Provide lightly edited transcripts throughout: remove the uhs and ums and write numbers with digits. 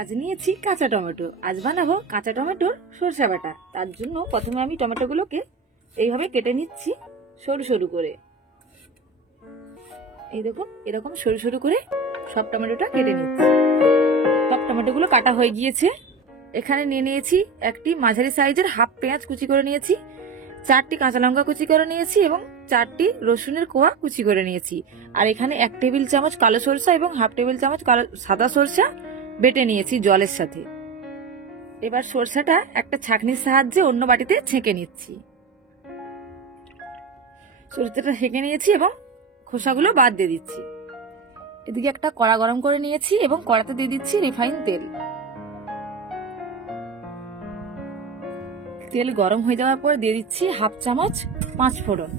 আজ নিয়েছি কাঁচা টমেটো। আজ বানাবো কাঁচা টমেটোর সরষা বাটা। তার জন্য প্রথমে আমি টমেটোগুলোকে এইভাবে কেটে নিচ্ছি সরু সরু করে। এই দেখুন, এরকম সরু সরু করে সব টমেটোটা কেটে নিচ্ছি। সব টমেটোগুলো কাটা হয়ে গিয়েছে। এখানে নিয়ে নিয়েছি একটি মাঝারি সাইজের হাফ পেঁয়াজ কুচি করে নিয়েছি, 4টি কাঁচা লঙ্কা কুচি করে নিয়েছি এবং 4টি রসুনের কোয়া কুচি করে নিয়েছি। আর এখানে 1 টেবিল চামচ কালো সরষা এবং হাফ টেবিল চামচ সাদা সরষা বেটে নিয়েছি জলের সাথে। এবার সরষাটা একটা ছাঁকনির সাহায্যে অন্য বাটিতে ছেঁকে নিচ্ছি। সরষাটা ছেঁকে নিয়েছি এবং খোসাগুলো বাদ দিয়ে দিচ্ছি। এদিকে একটা কড়া গরম করে নিয়েছি এবং কড়াতে দিয়ে দিচ্ছি রিফাইন তেল। তেল গরম হয়ে যাওয়ার পর দিয়ে দিচ্ছি হাফ চামচ 5 ফোড়ন।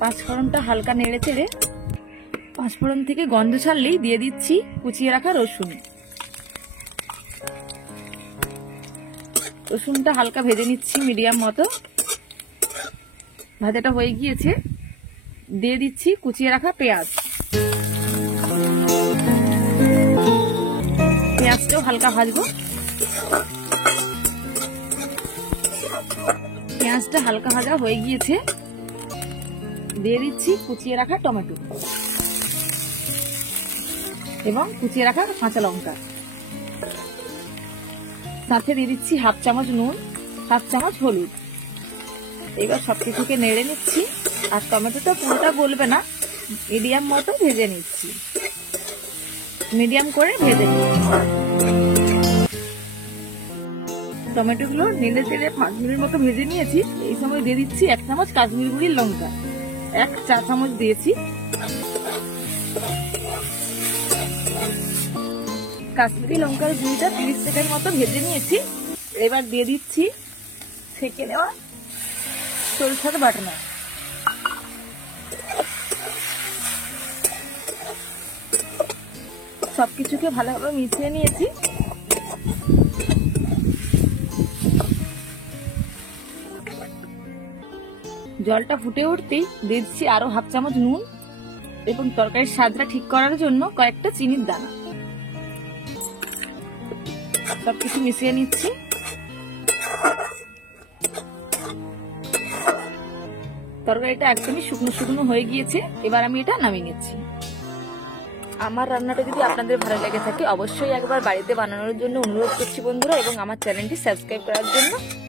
5 ফোড়নটা হালকা নেড়ে চেড়ে 5 ফোড়ন থেকে গন্ধ ছাড়লেই দিয়ে দিচ্ছি কুচিয়ে রাখা রসুন। রসুনটা হালকা ভেজে নিচ্ছি মিডিয়াম মতো। ভাজাটা হয়ে গিয়েছে, দিয়ে দিচ্ছি কুচিয়ে রাখা পেঁয়াজ। পেঁয়াজটাও হালকা ভাজবো। পেঁয়াজটা হালকা ভাজা হয়ে গিয়েছে, দিয়ে দিচ্ছি কুচিয়ে রাখা টমেটো এবং কুচিয়ে রাখা কাঁচা লঙ্কা। সাথে দিয়ে দিচ্ছি হাফ চামচ নুন, হাফ চামচ হলুদ। এবার সবকিছুকে নেড়ে নিচ্ছি। আর টমেটোটা পুরোটা গলবে না, মিডিয়াম মতো ভেজে নিচ্ছি। মিডিয়াম করে ভেজে নিচ্ছি। টমেটোগুলো নেড়ে চেড়ে 5 মিনিট মতো ভেজে নিয়েছি। এই সময় দিয়ে দিচ্ছি 1 চামচ কাশ্মীরি গুঁড়ি লঙ্কা, 1 চা চামচ দিয়েছি। কাশ্মীরি লঙ্কার গুঁড়িটা 30 সেকেন্ড মতো ভেজে নিয়েছি। এবার দিয়ে দিচ্ছি ছেঁকে নেওয়া সরষার বাটনা। সবকিছুকে ভালোভাবে মিশিয়ে নিয়েছি। জলটা ফুটে উঠতেই দিয়ে দিচ্ছি আরো হাফ চামচ নুন এবং তরকারির স্বাদটা ঠিক করার জন্য কয়েকটা চিনির দানা। সবকিছু মিশিয়ে নিচ্ছি। তরকারিটা একদমই শুকনো শুকনো হয়ে গিয়েছে। এবার আমি এটা নামিয়ে নিচ্ছি। আমার রান্নাটা যদি আপনাদের ভালো লেগে থাকে অবশ্যই একবার বাড়িতে বানানোর জন্য অনুরোধ করছি বন্ধুরা, এবং আমার চ্যানেলটি সাবস্ক্রাইব করার জন্য।